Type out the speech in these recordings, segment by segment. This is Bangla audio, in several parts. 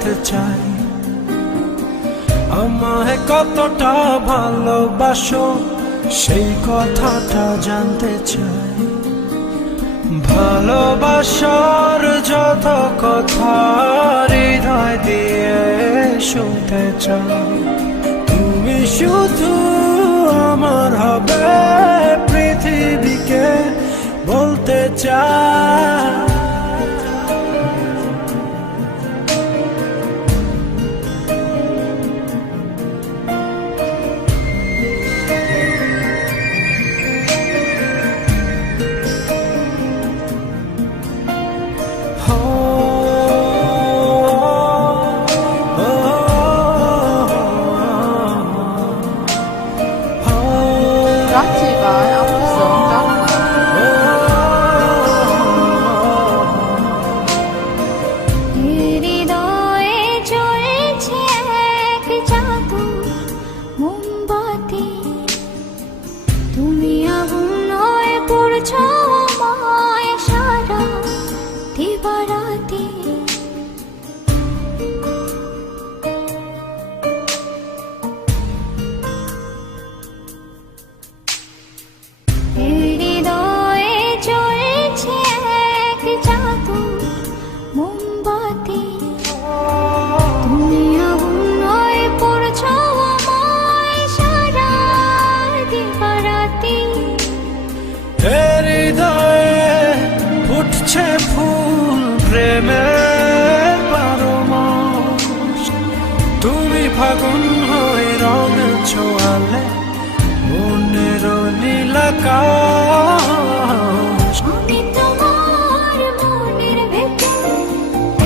বুঝতে চাই আমায় কতটা ভালোবাসো, সেই কথাটা জানতে চাই। ভালোবাসার যত কথা হৃদয় দিয়ে শুনতে চাই। তুমি শুধু আমার হবে, পৃথিবীকে বলতে চাই। Brought to you by AfterZone.com. হৃদয়ে জ্বলছে এক জাদু মোমবাতি, তুমি আগুন হয়ে পড়ছো আমায় সারা দিবারাতি। হৃদয়ে জ্বলছে এক জাদু মোমবাতি, তুমি আগুন হয়ে পড়ছো আমায় সারা দিবারাতি। হৃদয়ে ফুটছে ফুল প্রেমের 12 মাস, তুমি ফাগুন হয়ে রং ছোঁয়ালে মনের নীলাকাশ। আমি তোমার মনের ভেতর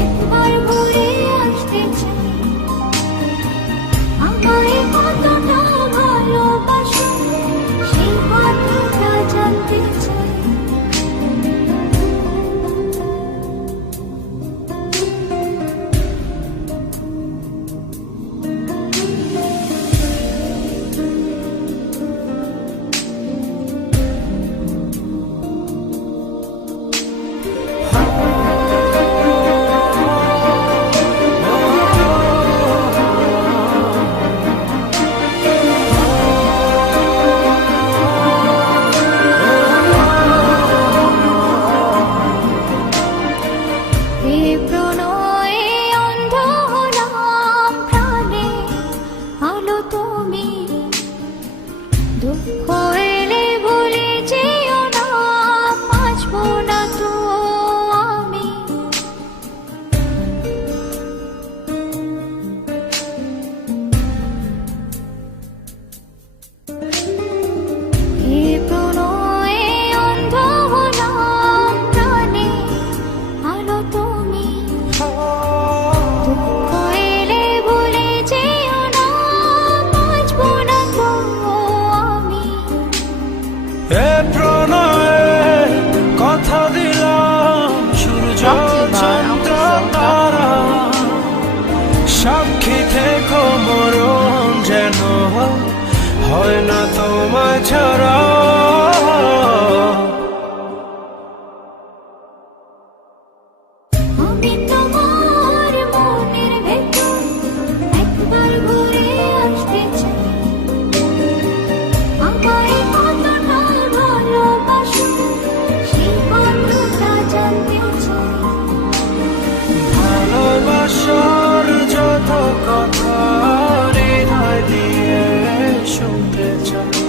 একবার ঘুরে আসতে চাই, আমায় কতটা ভালোবাসো সেই কথাটা জানতে চাই। এ প্রণয়ে অন্ধ হলাম প্রাণে, আলো তুমি দুঃখ এলে ভুলে যেও না, বাঁচবো না তো আমি। এ প্রণয়ে অন্ধ হলাম প্রাণে, আলো তুমি দুঃখ এলে ভুলে যেও না, বাঁচবো না তো আমি। এ প্রণয়ে কথা দিলাম সূর্য চন্দ্র তারা, সাক্ষী থেকো মরণ যেন হয় না তোমায় ছাড়া। আমি তোমার মনের ভেতর একবার ঘুরে আসতে চাই, আমায় কতটা ভালোবাসো সেই কথাটা জানতে চাই। ভালোবাসার যত কথা হৃদয় দিয়ে শুনতে চাই।